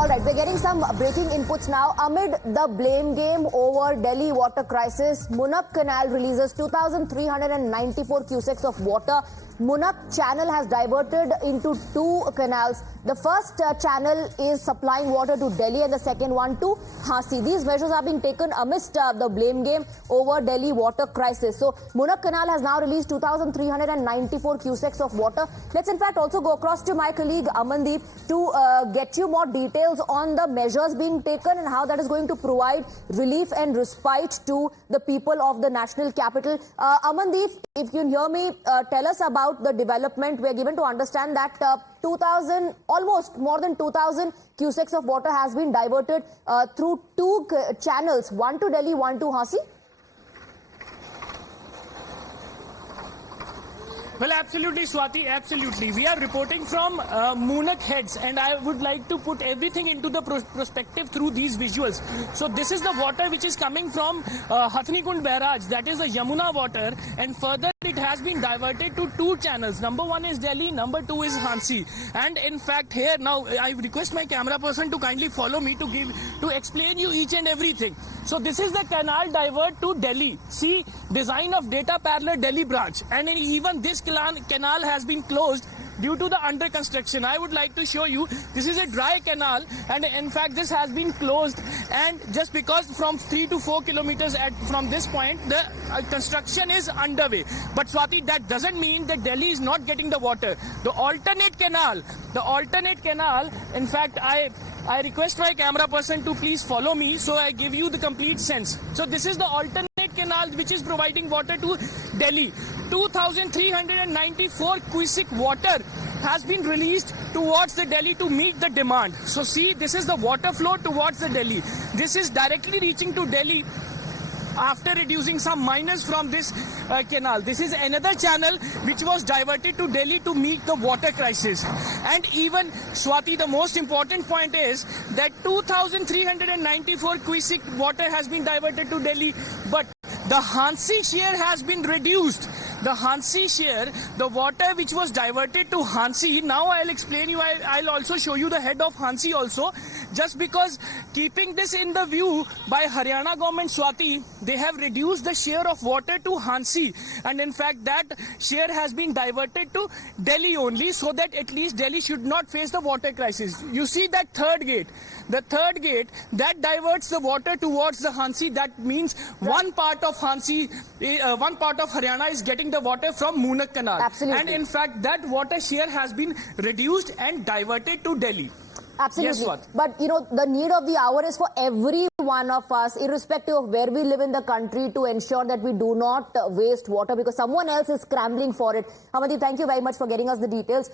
All right, we're getting some breaking inputs now. Amid the blame game over Delhi water crisis, Munak Canal releases 2,394 cusecs of water. Munak channel has diverted into two canals. The first channel is supplying water to Delhi and the second one to Jhansi. These measures are being taken amidst the blame game over Delhi water crisis. So Munak Canal has now released 2,394 cusecs of water. Let's in fact also go across to my colleague Amandeep to get you more details on the measures being taken and how that is going to provide relief and respite to the people of the national capital. Amandeep, if you can hear me, tell us about the development. We are given to understand that 2,000, almost more than 2,000 cusecs of water has been diverted through two channels, one to Delhi, one to Jhansi. Well, absolutely, Swati, absolutely. We are reporting from Munak Heads, and I would like to put everything into the perspective through these visuals. So this is the water which is coming from Hathnikund Barrage, that is the Yamuna water, and further it has been diverted to two channels. Number one is Delhi, number two is Jhansi. And in fact here, now I request my camera person to kindly follow me to explain you each and everything. So this is the canal divert to Delhi. See, design of data parallel Delhi branch, and even this canal has been closed due to the under construction. I would like to show you, this is a dry canal, and in fact this has been closed, and just because from 3 to 4 kilometers from this point the construction is underway. But Swati, that doesn't mean that Delhi is not getting the water. The alternate canal, in fact I request my camera person to please follow me so I give you the complete sense. So this is the alternate canal which is providing water to Delhi. 2,394 cubic water has been released towards the Delhi to meet the demand. So see, this is the water flow towards the Delhi. This is directly reaching to Delhi after reducing some minus from this canal. This is another channel which was diverted to Delhi to meet the water crisis. And even, Swati, the most important point is that 2,394 cubic water has been diverted to Delhi, but the Jhansi share has been reduced. The Jhansi share, the water which was diverted to Jhansi, now I'll explain you, I'll also show you the head of Jhansi also, just because keeping this in the view by Haryana government, Swati, they have reduced the share of water to Jhansi, and in fact that share has been diverted to Delhi only, so that at least Delhi should not face the water crisis. You see that third gate, the third gate that diverts the water towards the Jhansi. That means one part of Jhansi, one part of Haryana is getting the water from Munak Canal. Absolutely. And in fact that water share has been reduced and diverted to Delhi. Absolutely. Yes, but you know, the need of the hour is for every one of us, irrespective of where we live in the country, to ensure that we do not waste water because someone else is scrambling for it. Amandeep, thank you very much for getting us the details.